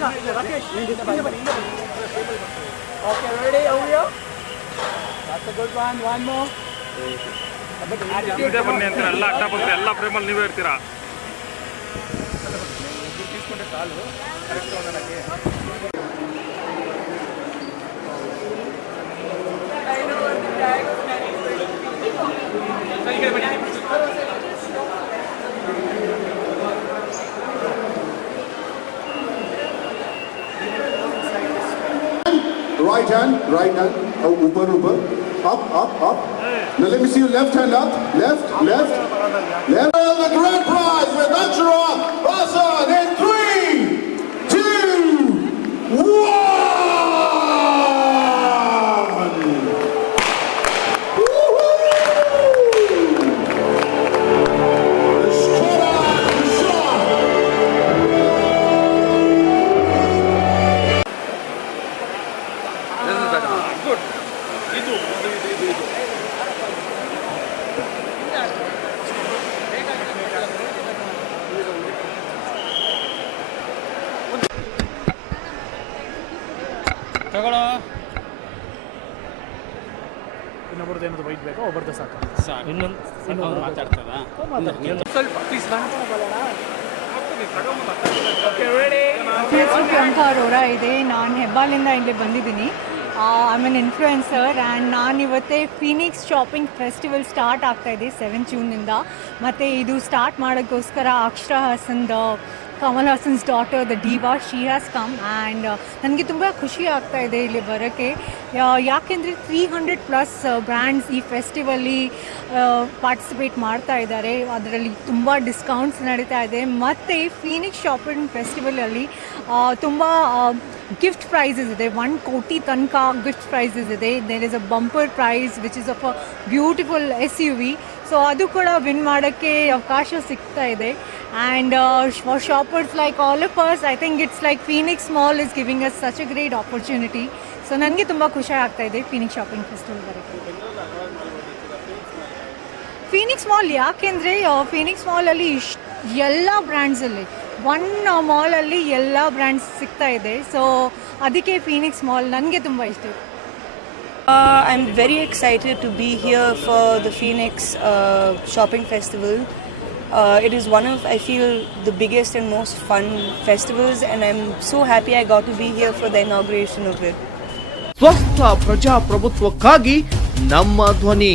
Okay, ready? Over here. That's a good one. One more. ಇದೇ ಬನ್ನಿ ಅಂತೀರ ಎಲ್ಲ ಅಡ್ಡ ಬಂದ್ರೆ ಎಲ್ಲ ಫ್ರೇಮಲ್ಲಿ ನೀವೇ ಇರ್ತೀರಾ Right hand, right hand, oh, upper, up, up, up. Now let me see your left hand up, left, left, left. ತಗೊಳ್ಳೋ. ಇನ್ನೊಬ್ರದ್ದು ಏನಾದ್ರು ವೈಟ್ ಬೇಕೋ? ಒಬ್ಬರದ್ದು ಸಾಕು. ಸಾಕು. ಇನ್ನೊಂದು ಮಾತಾಡ್ತದ ಸ್ವಲ್ಪ ಪ್ಲೀಸ್ ಹೆಸರು ಪ್ರಿಯಾಂಕಾ ಅರೋರಾ ಇದೆ. ನಾನು ಹೆಬ್ಬಾಲಿಂದ ಇಲ್ಲಿ ಬಂದಿದ್ದೀನಿ. ಐ ಮೀನ್ ಇನ್ಫ್ಲೂಯೆನ್ಸರ್ ಆ್ಯಂಡ್ ನಾನು ಇವತ್ತೇ ಫೀನಿಕ್ಸ್ ಶಾಪಿಂಗ್ ಫೆಸ್ಟಿವಲ್ ಸ್ಟಾರ್ಟ್ ಆಗ್ತಾ ಇದೆ ಸೆವೆನ್ ಜೂನಿಂದ ಮತ್ತು ಇದು ಸ್ಟಾರ್ಟ್ ಮಾಡೋಕ್ಕೋಸ್ಕರ Akshara ಹಾಸನ್ದ Kamal Haasan's daughter the diva she has come and ನನಗೆ ತುಂಬ ಖುಷಿ ಆಗ್ತಾ ಇದೆ ಇಲ್ಲಿ ಬರೋಕ್ಕೆ ಯಾಕೆಂದರೆ ತ್ರೀ ಹಂಡ್ರೆಡ್ ಪ್ಲಸ್ ಬ್ರ್ಯಾಂಡ್ಸ್ ಈ ಫೆಸ್ಟಿವಲ್ಲಿ ಪಾರ್ಟಿಸಿಪೇಟ್ ಮಾಡ್ತಾ ಇದ್ದಾರೆ. ಅದರಲ್ಲಿ ತುಂಬ ಡಿಸ್ಕೌಂಟ್ಸ್ ನಡೀತಾ ಇದೆ. ಮತ್ತು ಫೀನಿಕ್ಸ್ ಶಾಪಿಂಗ್ ಫೆಸ್ಟಿವಲಲ್ಲಿ ತುಂಬ ಗಿಫ್ಟ್ ಪ್ರೈಸಸ್ ಇದೆ. ಒನ್ ಕೋಟಿ ತನಕ ಗಿಫ್ಟ್ ಪ್ರೈಸಸ್ ಇದೆ. There is a bumper prize which is of a beautiful S U V so ಅದು ಕೂಡ ವಿನ್ ಮಾಡೋಕ್ಕೆ ಅವಕಾಶ ಸಿಗ್ತಾ ಇದೆ. And for shoppers like all of us I think it's like Phoenix mall is giving us such a great opportunity so ನನಗೆ ತುಂಬ ಖುಷಿ ಆಗ್ತಾ ಇದೆ ಫೀನಿಕ್ಸ್ ಶಾಪಿಂಗ್ ಫೆಸ್ಟಿವಲ್ ಬರೋಕ್ಕೆ ಫೀನಿಕ್ಸ್ ಮಾಲ್ ಯಾಕೆಂದರೆ ಫೀನಿಕ್ಸ್ ಮಾಲಲ್ಲಿ ಇಶ್ ಎಲ್ಲ ಬ್ರ್ಯಾಂಡ್ಸಲ್ಲಿ ಒನ್ ಮಾಲಲ್ಲಿ ಎಲ್ಲ ಬ್ರ್ಯಾಂಡ್ಸ್ ಸಿಗ್ತಾ ಇದೆ. ಸೊ ಅದಕ್ಕೆ ಫೀನಿಕ್ಸ್ ಮಾಲ್ ನನಗೆ ತುಂಬ ಇಷ್ಟ. I Uh, very excited to be here for the Phoenix shopping uh, Festival. Uh, it is one of, I feel, the biggest and most fun festivals, and I'm so happy I got to be here for the inauguration of it. ಸ್ವಸ್ಥ ಪ್ರಜಾಪ್ರಭುತ್ವಕ್ಕಾಗಿ ನಮ್ಮ dhwani